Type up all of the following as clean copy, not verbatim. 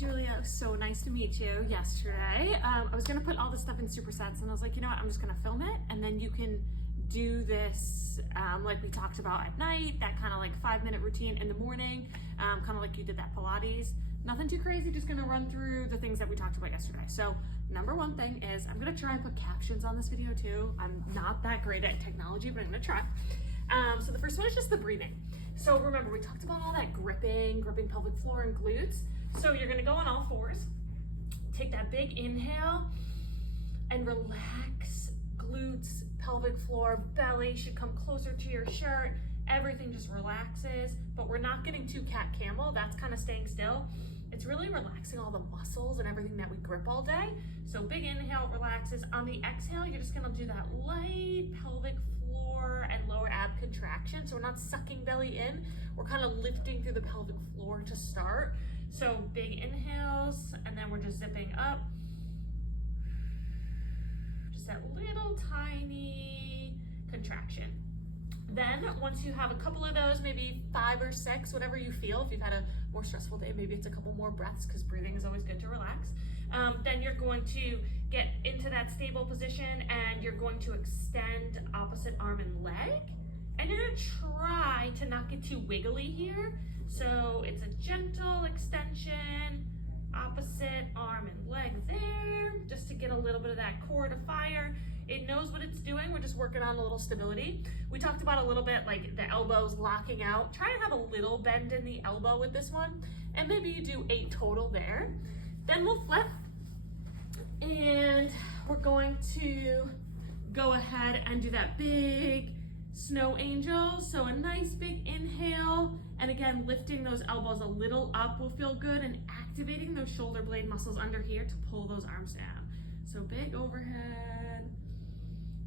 Julia, so nice to meet you yesterday. I was gonna put all this stuff in supersets and I was like, you know what, I'm just gonna film it and then you can do this like we talked about at night, that kind of like 5-minute routine in the morning, kind of like you did that Pilates. Nothing too crazy, just gonna run through the things that we talked about yesterday. So number one thing is I'm gonna try and put captions on this video too. I'm not that great at technology, but I'm gonna try. So the first one is just the breathing. So remember, we talked about all that gripping pelvic floor and glutes. So you're gonna go on all fours, take that big inhale and relax glutes, pelvic floor, belly should come closer to your shirt. Everything just relaxes, but we're not getting too cat camel. That's kind of staying still. It's really relaxing all the muscles and everything that we grip all day. So big inhale relaxes. On the exhale, you're just gonna do that light pelvic floor and lower ab contraction. So we're not sucking belly in, we're kind of lifting through the pelvic floor to start. So big inhales, and then we're just zipping up. Just that little tiny contraction. Then once you have a couple of those, maybe 5 or 6, whatever you feel, if you've had a more stressful day, maybe it's a couple more breaths because breathing is always good to relax. Then you're going to get into that stable position and you're going to extend opposite arm and leg. And you're gonna try to not get too wiggly here. So it's a gentle extension, opposite arm and leg there, just to get a little bit of that core to fire. It knows what it's doing. We're just working on a little stability. We talked about a little bit like the elbows locking out. Try and have a little bend in the elbow with this one. And maybe you do 8 total there. Then we'll flip. And we're going to go ahead and do that big snow angel. So a nice big inhale. And again, lifting those elbows a little up will feel good and activating those shoulder blade muscles under here to pull those arms down. So big overhead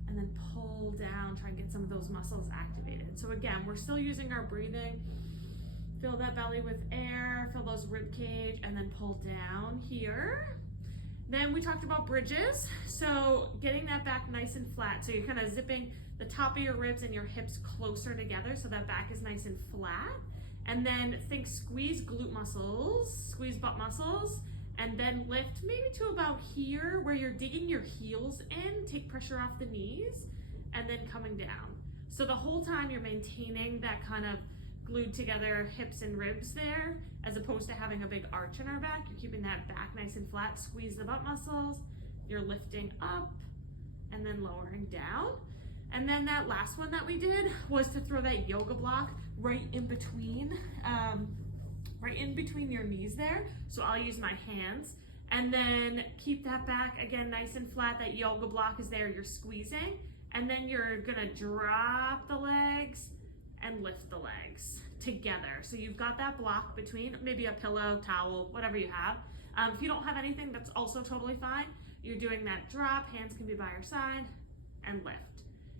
and then pull down, try and get some of those muscles activated. So again, we're still using our breathing. Fill that belly with air, fill those rib cage, and then pull down here. Then we talked about bridges. So getting that back nice and flat. So you're kind of zipping the top of your ribs and your hips closer together so that back is nice and flat. And then think squeeze glute muscles, squeeze butt muscles, and then lift maybe to about here where you're digging your heels in, take pressure off the knees, and then coming down. So the whole time you're maintaining that kind of glued together hips and ribs there, as opposed to having a big arch in our back. You're keeping that back nice and flat, squeeze the butt muscles, you're lifting up and then lowering down. And then that last one that we did was to throw that yoga block right in between your knees there. So I'll use my hands and then keep that back again nice and flat. That yoga block is there, you're squeezing, and then you're gonna drop the legs and lift the legs together. So you've got that block between, maybe a pillow, towel, whatever you have. If you don't have anything, that's also totally fine. You're doing that drop, hands can be by your side, and lift.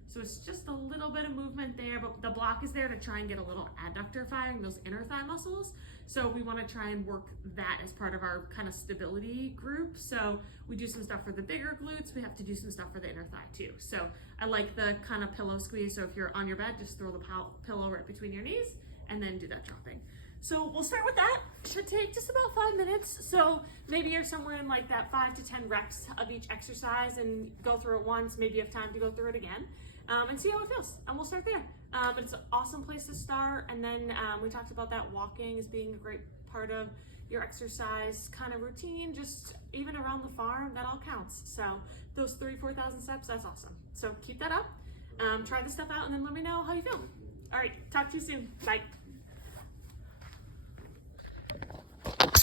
So it's just a little bit of movement there, but the block is there to try and get a little adductor firing, those inner thigh muscles. So we want to try and work that as part of our kind of stability group. So we do some stuff for the bigger glutes. We have to do some stuff for the inner thigh too. So I like the kind of pillow squeeze. So if you're on your bed, just throw the pillow right between your knees and then do that dropping. So we'll start with that. Should take just about 5 minutes. So maybe you're somewhere in like that 5 to 10 reps of each exercise and go through it once. Maybe you have time to go through it again. And see how it feels, and we'll start there. But it's an awesome place to start. And then we talked about that walking as being a great part of your exercise kind of routine, just even around the farm, that all counts. So those 4,000 steps, that's awesome. So keep that up, try the stuff out, and then let me know how you feel. All right, talk to you soon. Bye.